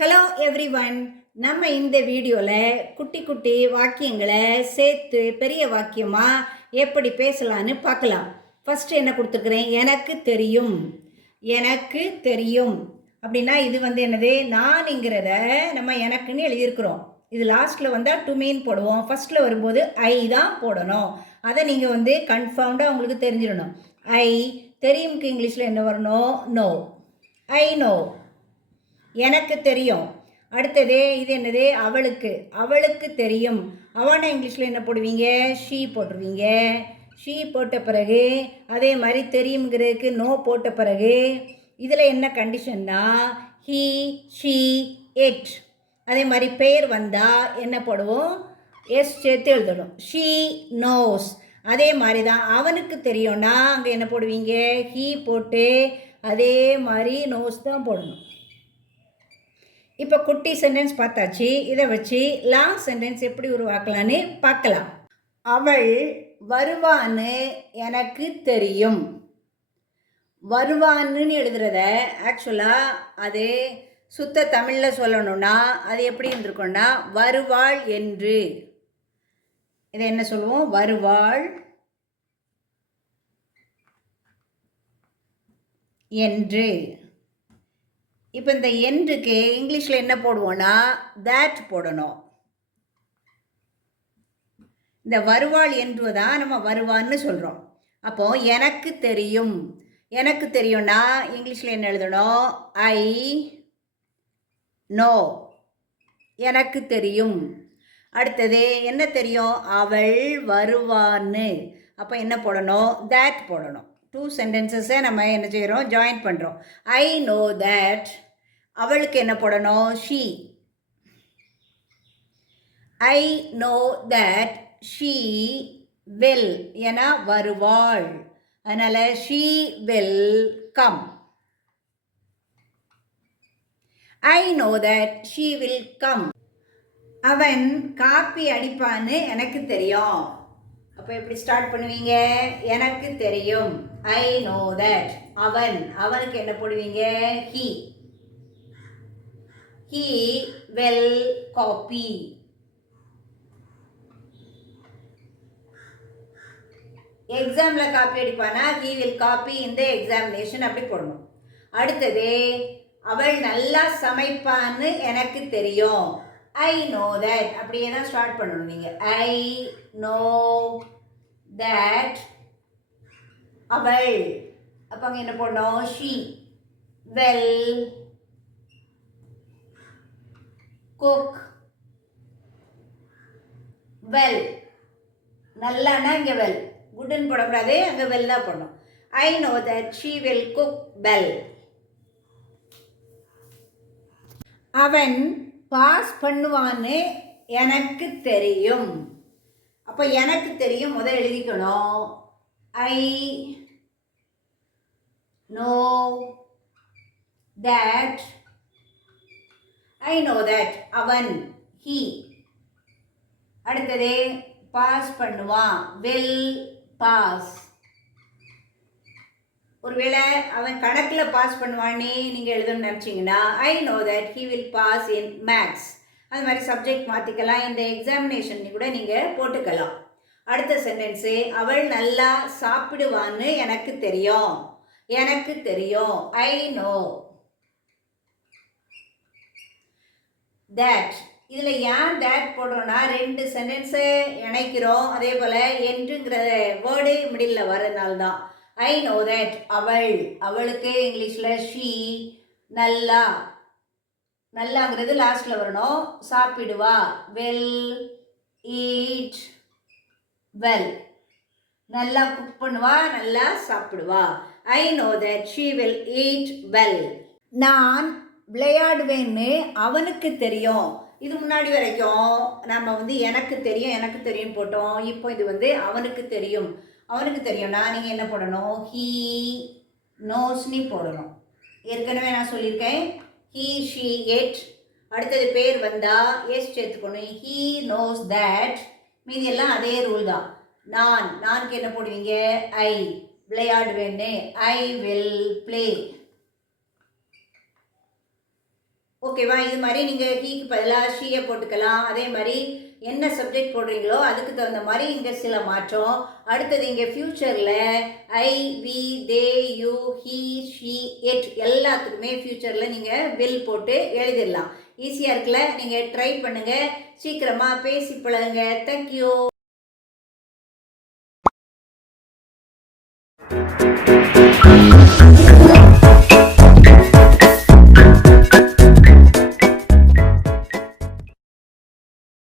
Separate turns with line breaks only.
Hello every one நம்ம இந்த வீடியோவில் குட்டி குட்டி வாக்கியங்களை சேர்த்து பெரிய வாக்கியமாக எப்படி பேசலான்னு பார்க்கலாம். ஃபஸ்ட்டு என்ன கொடுத்துருக்குறேன்? எனக்கு தெரியும். எனக்கு தெரியும். அப்படின்னா இது வந்து என்னது? நான்ங்கிறத நம்ம எனக்குன்னு எழுதியிருக்கிறோம். இது லாஸ்ட்டில் வந்தால் டு மீன் போடுவோம். ஃபஸ்ட்டில் வரும்போது ஐ தான் போடணும். அதை நீங்கள் வந்து கன்ஃபார்ம்டாக உங்களுக்கு தெரிஞ்சிடணும். ஐ தெரியும்க்கு இங்கிலீஷில் என்ன வரணும்? நோ ஐ நோ எனக்கு தெரியும். அடுத்தது இது என்னது? அவளுக்கு. அவளுக்கு தெரியும். அவனை இங்கிலீஷில் என்ன போடுவீங்க? ஷீ போட்டுருவீங்க. ஷீ போட்ட பிறகு அதே மாதிரி தெரியுங்கிறதுக்கு நோ போட்ட பிறகு இதில் என்ன கண்டிஷன்னா ஹீ ஷீ எட் அதே மாதிரி பெயர் வந்தால் என்ன போடுவோம்? எஸ் சேர்த்து எழுதணும். ஷீ நோஸ் அதே மாதிரி தான் அவனுக்கு தெரியும்னா அங்கே என்ன போடுவீங்க? ஹீ போட்டு அதே மாதிரி நோஸ் தான் போடணும். இப்போ குட்டி சென்டென்ஸ் பார்த்தாச்சு. இதை வச்சு லாங் சென்டென்ஸ் எப்படி உருவாக்கலான்னு பார்க்கலாம். அவள் வருவான்னு எனக்கு தெரியும். வருவான்னு எழுதுறத ஆக்சுவலாக அது சுத்த தமிழில் சொல்லணும்னா அது எப்படி இருந்திருக்கும்னா வருவாள் என்று. இதை என்ன சொல்லுவோம்? வருவாள் என்று. இப்போ இந்த என்றுக்கு இங்கிலீஷில் என்ன போடுவோன்னா தேட் போடணும். இந்த வருவாள் என்று தான் நம்ம வருவான்னு சொல்கிறோம் அப்போ எனக்கு தெரியும். எனக்கு தெரியும்னா இங்கிலீஷில் என்ன எழுதணும்? ஐ நோ எனக்கு தெரியும். அடுத்தது என்ன தெரியும்? அவள் வருவான்னு. அப்போ என்ன போடணும்? தேட் போடணும். டூ சென்டென்சஸை நம்ம என்ன செய்கிறோம் ஜாயின் பண்ணுறோம் ஐ நோ தேட் அவளுக்கு என்ன போடணும்? She I know that she will என வருவாள். அதனால் she will come I know that she will come அவன் காப்பி அடிப்பான்னு எனக்கு தெரியும். அப்போ எப்படி ஸ்டார்ட் பண்ணுவீங்க? எனக்கு தெரியும். ஐ நோ தட் அவன் அவனுக்கு என்ன போடுவீங்க? ஹீ ஹி வெல் காப்பி எக்ஸாமில் காப்பி அடிப்பானா he வில் காப்பி இந்த எக்ஸாமினேஷன் அப்படி போடணும். அடுத்தது அவள் நல்லா சமைப்பான்னு எனக்கு தெரியும். ஐ நோ தட் அப்படியே தான் ஸ்டார்ட் பண்ணணும் நீங்கள் ஐ நோ தட் அவள். அப்போ அங்கே என்ன பண்ணோம் ஷீ வெல் குக் வெல் நல்லானா இங்கே வெல் குட்டுன்னு போடக்கூடாது. அங்கே வெல் தான் போடணும். I know that she will cook well அவன் பாஸ் பண்ணுவான்னு எனக்கு தெரியும். அப்போ எனக்கு தெரியும் முதல் எழுதிக்கணும். I know that I know that அவன் ஹீ அடுத்தது பாஸ் பண்ணுவான் வில் பாஸ் ஒருவேளை அவன் கணக்கில் பாஸ் பண்ணுவான்னு நீங்கள் எழுதணும்னு நினச்சிங்கன்னா I know that he will pass in maths அது மாதிரி சப்ஜெக்ட் மாற்றிக்கலாம் இந்த எக்ஸாமினேஷன் கூட நீங்கள் போட்டுக்கலாம். அடுத்த சென்டென்ஸு அவள் நல்லா சாப்பிடுவான்னு எனக்கு தெரியும். எனக்கு தெரியும். ஐ நோ தேட் இதில் ஏன் தேட் போடுறோன்னா ரெண்டு சென்டென்ஸை இணைக்கிறோம். அதே போல் என்றுங்கிற வேர்டு மிடில் வரதுனால தான் ஐ நோ தேட் அவள் அவளுக்கு இங்கிலீஷில் ஷீ நல்லா நல்லாங்கிறது லாஸ்ட்டில் வரணும். சாப்பிடுவா. வெல் ஈட் வெல் நல்லா குக் பண்ணுவா நல்லா சாப்பிடுவா. I know that she will eat well நான் விளையாடுவேன்னு அவனுக்கு தெரியும். இது முன்னாடி வரைக்கும் நம்ம வந்து எனக்கு தெரியும் எனக்கு தெரியும் போட்டோம். இப்போ இது வந்து அவனுக்கு தெரியும். அவனுக்கு தெரியும்னா நீங்கள் என்ன போடணும்? ஹீ நோஸ்னி போடணும். ஏற்கனவே நான் சொல்லியிருக்கேன். ஹீ ஷீ எட் அடுத்தது பேர் வந்தால் எஸ் சேர்த்துக்கணும். ஹீ நோஸ் தட் மீதி எல்லாம் அதே ரூல் தான். நான் நான்கு என்ன போடுவீங்க? ஐ விளையாடுவேன்னு. ஐ வில் பிளே ஓகேவா? இது மாதிரி நீங்கள் ஹீக்கு பதிலாக ஷீயை போட்டுக்கலாம். அதே மாதிரி என்ன சப்ஜெக்ட் போடுறீங்களோ அதுக்கு தகுந்த மாதிரி இங்கே சில மாற்றம். அடுத்தது இங்கே ஃப்யூச்சரில் I we they you he she it எல்லாத்துக்குமே ஃப்யூச்சரில் நீங்கள் வில் போட்டு எழுதிடலாம். ஈஸியாக இருக்குல்ல? நீங்கள் ட்ரை பண்ணுங்கள் சீக்கிரமாக பேசி பழகுங்க. தேங்க்யூ